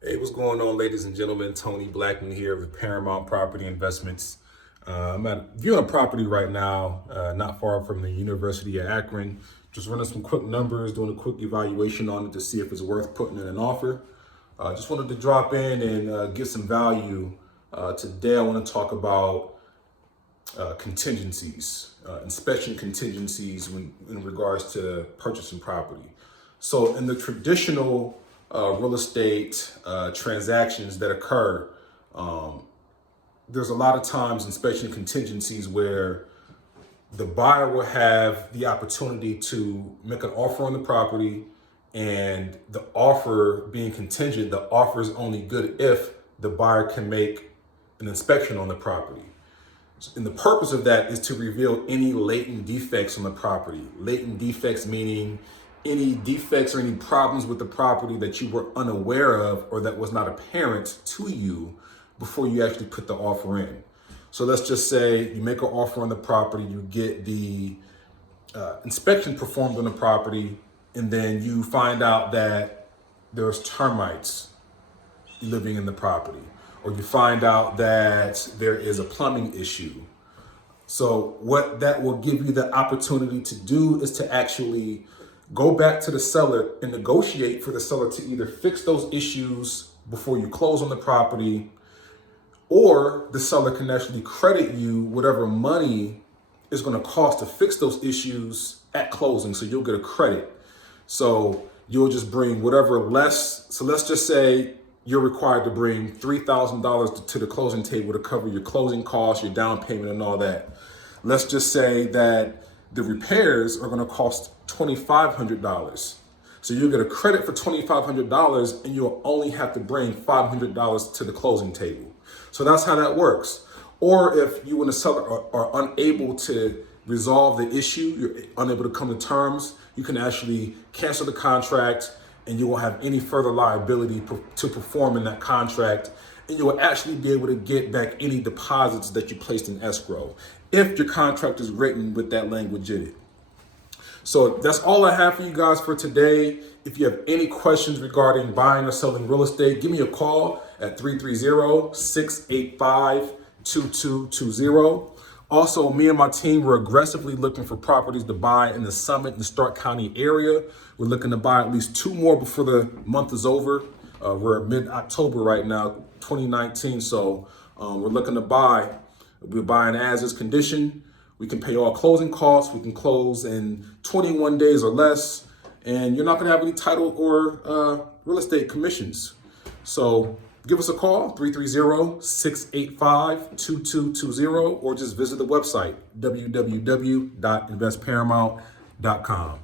Hey, what's going on, ladies and gentlemen? Tony Blackmon here with Paramount Property Investments. I'm viewing a property right now, not far from the University of Akron. Just running some quick numbers, doing a quick evaluation on it to see if it's worth putting in an offer. Just wanted to drop in and get some value. Today, I want to talk about contingencies, inspection contingencies in regards to purchasing property. So in the traditional real estate transactions that occur, there's a lot of times inspection contingencies where the buyer will have the opportunity to make an offer on the property, and the offer being contingent, the offer is only good if the buyer can make an inspection on the property. And the purpose of that is to reveal any latent defects on the property. Latent defects meaning any defects or any problems with the property that you were unaware of or that was not apparent to you before you actually put the offer in. So let's just say you make an offer on the property, you get the inspection performed on the property, and then you find out that there's termites living in the property, or you find out that there is a plumbing issue. So what that will give you the opportunity to do is to actually go back to the seller and negotiate for the seller to either fix those issues before you close on the property, or the seller can actually credit you whatever money is going to cost to fix those issues at closing. So you'll get a credit. So you'll just bring whatever less. So let's just say you're required to bring $3,000 to the closing table to cover your closing costs, your down payment, and all that. Let's just say that the repairs are going to cost $2,500. So you'll get a credit for $2,500, and you'll only have to bring $500 to the closing table. So that's how that works. Or if you and the seller are unable to resolve the issue, you're unable to come to terms, you can actually cancel the contract, and you won't have any further liability to perform in that contract. And you will actually be able to get back any deposits that you placed in escrow if your contract is written with that language in it. So that's all I have for you guys for today. If you have any questions regarding buying or selling real estate, give me a call at 330-685-2220. Also, me and my team, we're aggressively looking for properties to buy in the Summit and Stark County area. We're looking to buy at least 2 more before the month is over. We're mid-October right now, 2019. So we're looking to buy. We're buying as is condition. We can pay all closing costs. We can close in 21 days or less. And you're not going to have any title or real estate commissions. So give us a call, 330-685-2220, or just visit the website, www.investparamount.com.